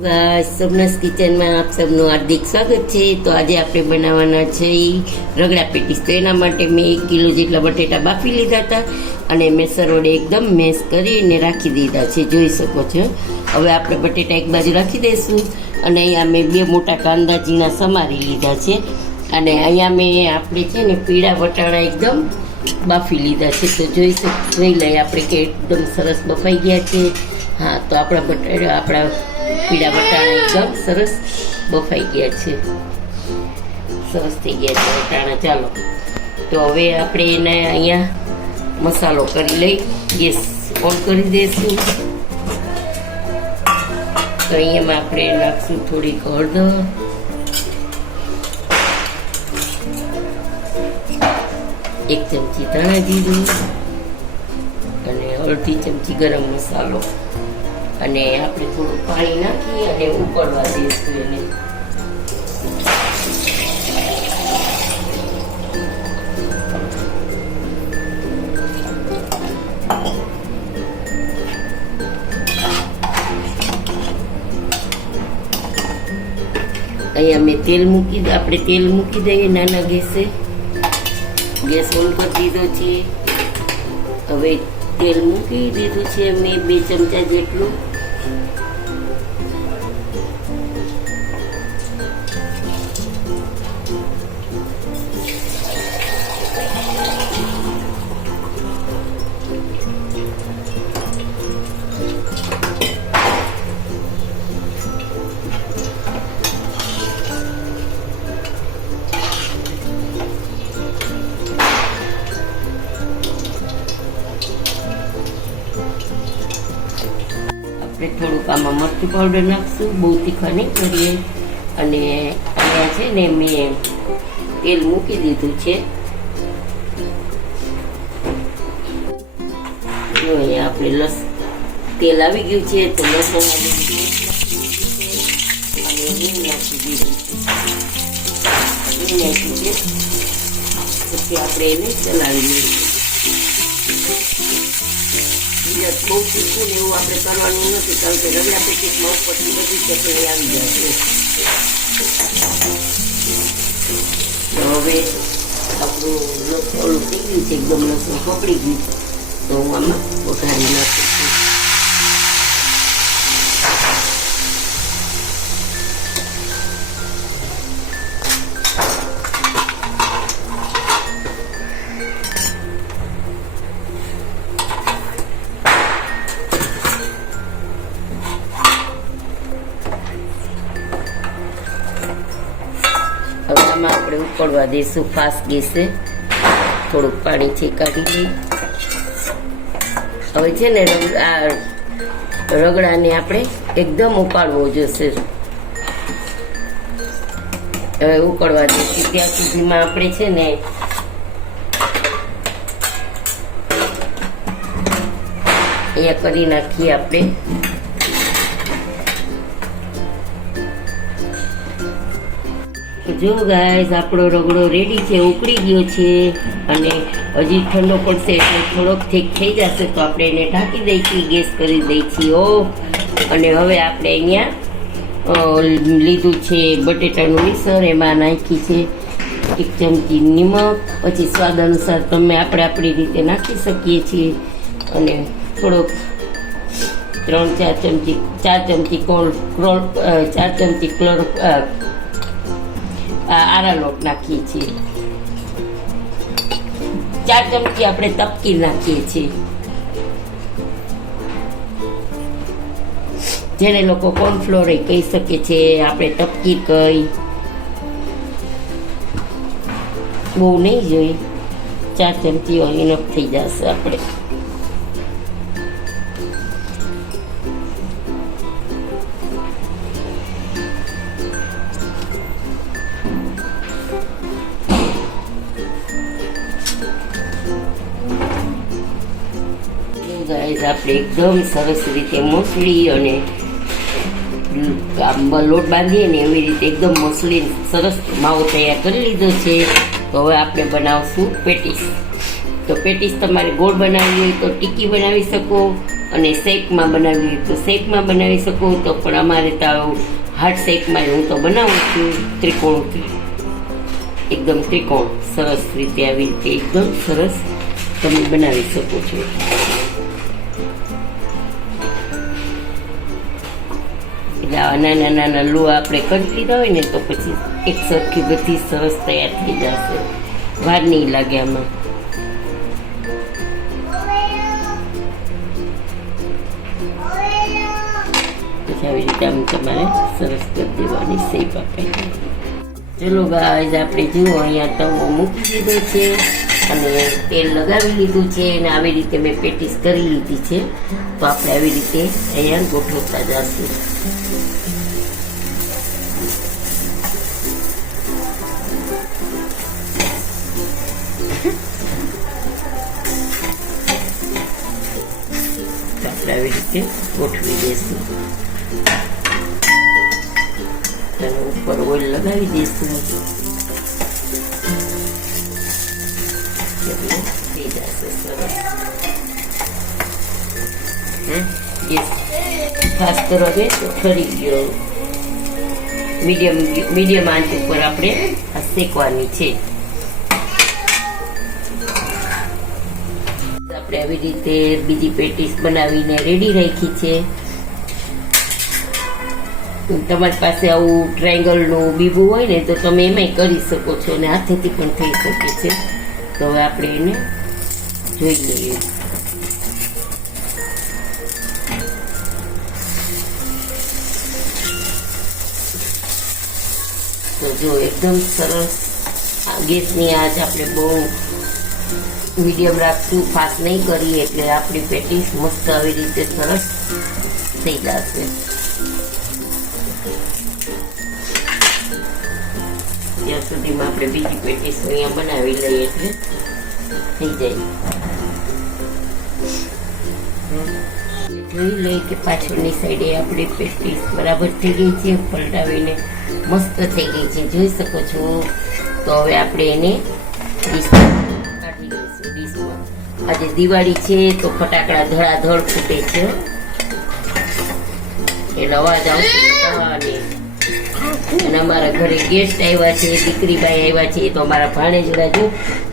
સોમનાથ કિચનમાં આપ સૌનું હાર્દિક સ્વાગત છે. તો આજે આપણે બનાવવાના છે રગડા પેટીસ તો એના માટે મેં એક કિલો જેટલા બટેટા બાફી લીધા હતા અને મેસર વડે એકદમ મેસ કરીને રાખી દીધા છે. જોઈ શકો છો. હવે આપણે બટેટા એક બાજુ રાખી દઈશું અને અહીંયા મેં બે મોટા કાંદા ઝીણા સમારી લીધા છે. અને અહીંયા મેં આપણે છે ને પીળા વટાણા એકદમ બાફી લીધા છે. તો જોઈ શક, જોઈ લઈએ આપણે કે એકદમ સરસ બફાઈ ગયા છે. હા, તો આપણા બટાટા આપણા પીળા વટાણા એકદમ સરસ બફાઈ ગયા છે. સરસ થઈ ગયા છે વટાણા. ચાલો. તો હવે આપણે એને અહીંયા મસાલો કરી લઈ. ગેસ ઓન કરી દઈશું. તો અહીંયામાં આપણે નાખશું થોડીક હળદર. એક ચમચી ધાણા જીરું. અને અડધી ચમચી ગરમ મસાલો. અને આપણે થોડું પાણી નાખી અને ઉકળવા દઈશું એને અહીંયા મેં તેલ મૂકી આપણે તેલ મૂકી દઈએ નાના ગેસે. ગેસ ઓન કરી દીધો છે. હવે તેલ મૂકી દીધું છે મેં બે ચમચા જેટલું. આપણે થોડુંક આમાં મરચું પાવડર નાખશું, બહુ તીખા નહીં કરીએ. અને અહીંયા છે ને મેં તેલ મૂકી દીધું છે. અહીંયા આપણે લસ તેલ આવી ગયું છે, તો લસણ આવી હિંગ નાખી છે. હિંગ પછી આપણે એને ચલાવી લઈશું. બીજા બહુ તીખું ને એવું આપણે કરવાનું નથી, કારણ કે રગડા પેટીસમાં ઉપરથી બધી ચટણી આવી જાય હવે આપણું ઓલું થઈ ગયું છે, એકદમ લસણ પકડી ગયું તો હું આમાં વઘારી નાખું આપણે દઈશું ફાસ્ટ ગેસે. થોડુંક પાણી છે કાઢી લઈ હવે છે ને આ રગડાને આપણે એકદમ ઉપાડવો જોશે. હવે ઉકળવા દઈશું ત્યાં સુધીમાં આપણે છે ને અહીંયા કરી નાખીએ આપણે. જો ગાય આપણો રગડો રેડી છે, ઉકળી ગયો છે અને હજી ઠંડો પડશે એટલે થોડોક ઠીક થઈ જશે તો આપણે એને ઢાંકી દઈશું, ગેસ કરી દઈશું ઓફ અને હવે આપણે અહીંયા લીધું છે બટેટાનું મિશ્રણ, એમાં નાખી છે એક ચમચી નિમક, પછી સ્વાદ અનુસાર તમે આપણે આપણી રીતે નાખી શકીએ છીએ. અને થોડોક ત્રણ, ચાર ચમચી ચાર ચમચી કોલ ક્રોલ ચાર ચમચી ક્લોર આરા લોટ નાખીએ છીએ ચાર ચમચી આપણે તપકી નાખીએ છીએ જેને લોકો કોર્નફ્લોર કહી શકે છે, આપણે તપકી કહી બહુ નહીં જોઈ ચાર ચમચી ઇનફ થઈ જશે આપણે. ગાઈઝ આપણે એકદમ સરસ રીતે મોસળી અને લોટ બાંધીએ ને એવી રીતે એકદમ મોસળી સરસ માવો તૈયાર કરી લીધો છે. તો હવે આપણે બનાવશું પેટીસ. તો પેટીસ તમારે ગોળ બનાવવી હોય તો ટીકી બનાવી શકો અને શેકમાં બનાવવી હોય તો શેકમાં બનાવી શકો. તો પણ અમારે તો હાર્ડ શેકમાં હું તો બનાવું છું ત્રિકોણ એકદમ ત્રિકોણ. સરસ રીતે આવી રીતે એકદમ સરસ તમે બનાવી શકો છો. એટલે આવા નાના નાના લુઆ આપણે કરી લીધા હોય ને તો પછી એક સરખી બધી સરસ તૈયાર થઈ જશે. વાર નહીં લાગે આમાં. પછી આવી રીતે આમ તમારે સરસ કરી દેવાની સેપ આપે. ચલો ગાય આપણે જુઓ અહીંયા તવો મૂકી દીધો છે. અને તેલ લગાવી લીધું છે અને આવી રીતે મેં પેટીસ કરી લીધી છે. તો આપણે આવી રીતે અહીંયા ગોઠવતા જશું. આપણે આવી રીતે ગોઠવી દઈશું ઉપર ઓઇલ લગાવી દઈશું ગયો મીડિયમ આંચ ઉપર આપણે શેકવાની છે આપણે આવી રીતે બીજી પેટીસ બનાવીને રેડી રાખી છે તમારી પાસે આવું ટ્રાયંગલનું બીબું હોય ને તો તમે એમાંય કરી શકો છો અને હાથેથી પણ થઈ શકે છે તો હવે આપણે એને જોઈ લઈએ. તો જો એકદમ સરસ ગેસની આજ આપણે બહુ મીડિયમ રાખશું, ફાસ્ટ નહીં કરીએ એટલે આપણી પેટીસ મસ્ત આવી રીતે સરસ થઈ જશે. ત્યાં સુધીમાં આપણે બીજી પેટીસ અહીંયા બનાવી લઈએ એટલે થઈ જાય. જોઈ લઈએ કે પાછળની સાઈડે આપણે પેટીસ બરાબર થઈ ગઈ છે, પલટાવીને મસ્ત થઈ ગઈ છે. જોઈ શકો છો? તો હવે આપણે એને કાઢી આજે દિવાળી છે તો ફટાકડા ધડાધડ ફૂટે છે. એટલે અવાજ આવશે અને અમારા ઘરે ગેસ્ટ આવ્યા છે, દીકરીભાઈ આવ્યા છે તો અમારા ભાણેજડા જો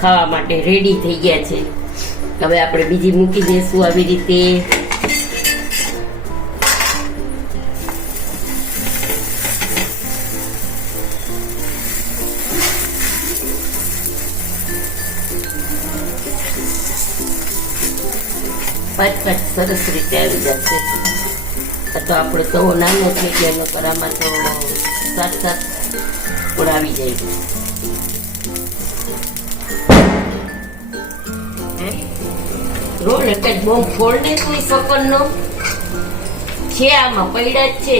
ખાવા માટે રેડી થઈ ગયા છે. હવે આપણે બીજી મૂકી દઈશું આવી રીતે. પાંચ પાંચ સરસ રીતે આવી જશે. તો આપણો તવો નાનો છે કે એનો કરામાં તો સાત સાત ઉડાવી જાય રોલ એક જ બહુ ફોડને કોઈ સકનનો છે આમાં પૈડા જ છે.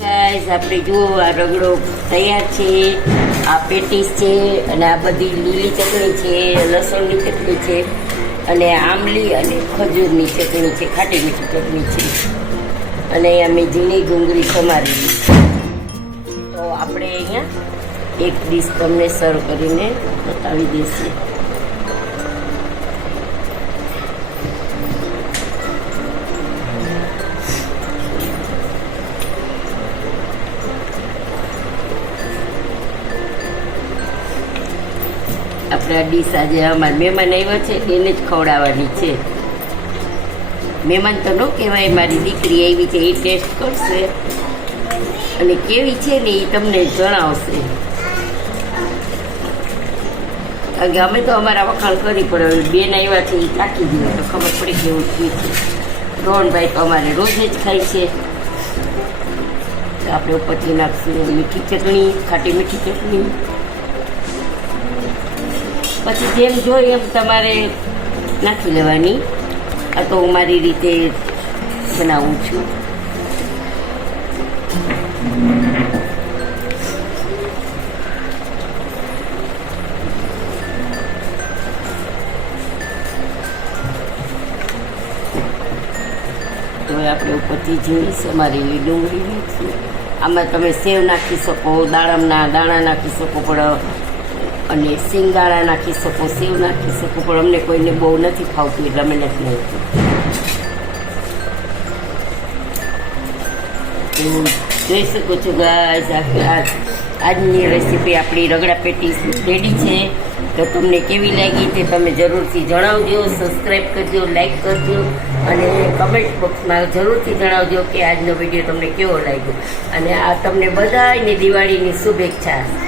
ગાઈઝ આપણે જુઓ આ રગડો તૈયાર છે આ પેટીસ છે અને આ બધી લીલી ચટણી છે લસણની ચટણી છે અને આમલી અને ખજૂરની ચટણી છે ખાટી મીઠી ચટણી છે. અને અમે ઝીણી ડુંગળી સમારેલી તો આપણે અહીંયા એક ડીશ તમને સર્વ કરીને બતાવી દઈશું. આપણે આ ડીશ આજે અમારા મહેમાન આવ્યા છે, એને જ ખવડાવવાની છે. મહેમાન તો ન કહેવાય, મારી દીકરી આવી છે, એ ટેસ્ટ કરશે. અને કેવી છે ને એ તમને જણાવશે કારણ કે અમે તો અમારા વખાણ કરી પણ હવે બેન આવ્યા છે એ કાઢી દીધું તો ખબર પડી કે એવું થયું છે રોહનભાઈ તો અમારે રોજે જ ખાય છે આપણે ઉપરથી નાખશું મીઠી ચટણી ખાટી મીઠી ચટણી પછી જેમ જોઈએ એમ તમારે નાખી લેવાની આ તો હું મારી રીતે બનાવું છું હવે આપણે ઉપરથી જોઈશ અમારેલી ડુંગળી છે. આમાં તમે સેવ નાખી શકો, દાડમના દાણા નાખી શકો, પણ, અને સિંગાળા નાખી શકો, સેવ નાખી શકો, પણ અમને કોઈને બહુ નથી ખાવતી એટલે અમે નથી નાખતી જોઈ શકો છો ગાય આજની રેસીપી આપણી રગડા પેટીસ રેડી છે. તો તમને કેવી લાગી તે તમે જરૂરથી જણાવજો સબસ્ક્રાઈબ કરજો લાઈક કરજો અને કમેન્ટ બોક્સમાં જરૂરથી જણાવજો કે આજનો વીડિયો તમને કેવો લાગ્યો. અને આ તમને બધાને દિવાળીની શુભેચ્છા.